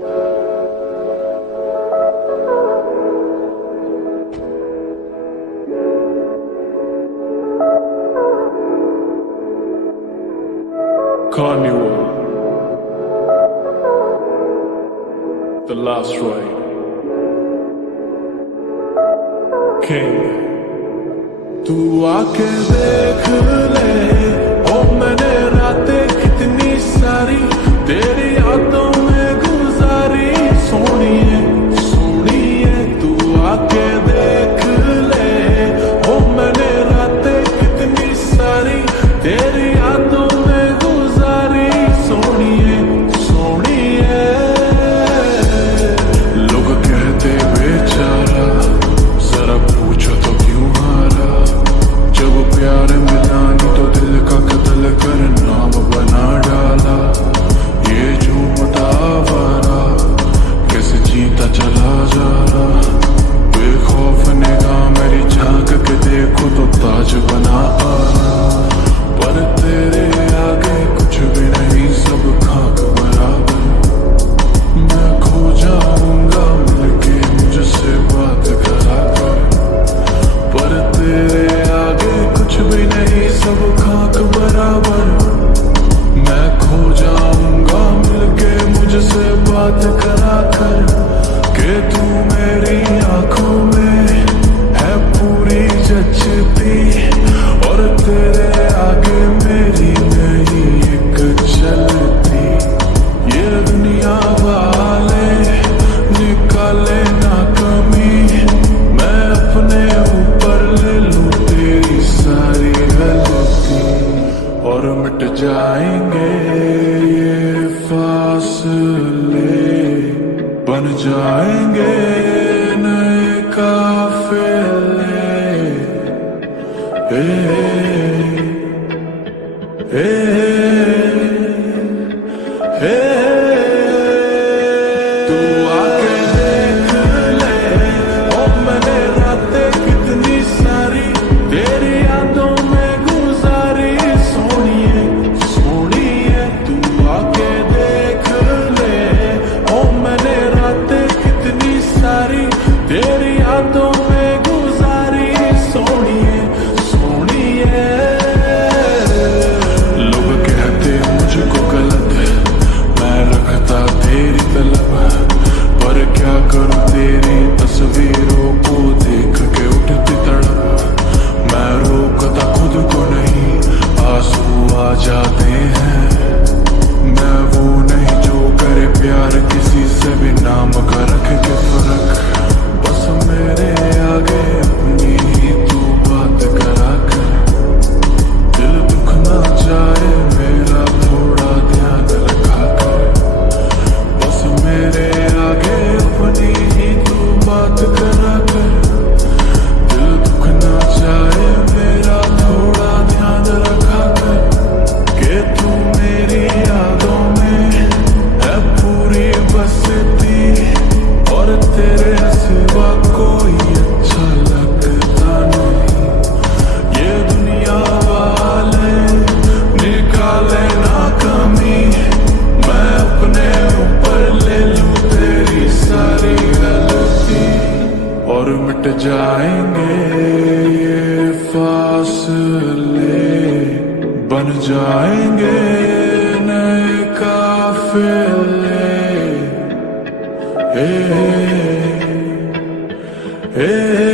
Carnival, the last ride, King. तू आके देख ले, ओ मैंने रातें कितनी सारी तेरी यादों में गुजारी। सोनिए सोनिए तू आके देख ले, ओ मैंने रातें कितनी सारी तेरी यादों में गुजारी। सोनिए सोनिए लोग कहते बेचारा, जरा पूछो तो क्यों हारा। जब प्यार मिला नहीं तो दिल का कत्ल कर नाम बना डाला। ये झूमता आवारा कैसे जीता चला जा रहा। बेखौफ निगाह मेरी झांक के देखो तो ताज बना आ रहा। पर तेरे आगे कुछ भी नहीं, सब खाक बराबर। मैं खो जाऊंगा मिलके मुझसे बात करा कर। पर तेरे आगे कुछ भी नहीं, सब खाक बराबर। मैं खो जाऊंगा मिलके मुझसे बात करा कर। के तू मेरी आंखों में है पूरी जचती, और तेरे आगे मेरी नहीं एक चलती। ये दुनिया वाले निकाले ना कमी, मैं अपने ऊपर ले लूं तेरी सारी गलती। और मिट जाएंगे ये फासले, बन जाएंगे नए काफिले। तू आके देख ले, ओ मैंने रातें कितनी सारी तेरी यादों में गुजारी। सोनिए सोनिए तू आके देख ले, ओ मैंने रातें कितनी सारी तेरी यादों में गुजारी। सोनिए सोनिए लोग कहते मुझको गलत, मैं रखता तेरी तलब। पर क्या करूं तेरी तस्वीरों को देख के उठती तड़प। मैं रोकता खुद को नहीं, आंसू आ जाते हैं। मैं वो नहीं जो करे प्यार किसी से भी नाम का रख के फर्क। बस मेरे आगे अपनी ही तू बात करा कर। दिल दुख ना जाए मेरा थोड़ा ध्यान रखा कर। बस मेरे आगे अपनी ही तू बात करा कर। दिल दुख ना जाए मेरा थोड़ा ध्यान रखा कर। के तू मेरी यादों में है पूरी बसती, और तेरे सिवा कोई अच्छा लगता नहीं। ये दुनिया वाले निकाले ना कमी, मैं अपने ऊपर ले लूं तेरी सारी गलती। और मिट जाएंगे ये फासले, बन जाएंगे नए काफिले। ए, ए, ए,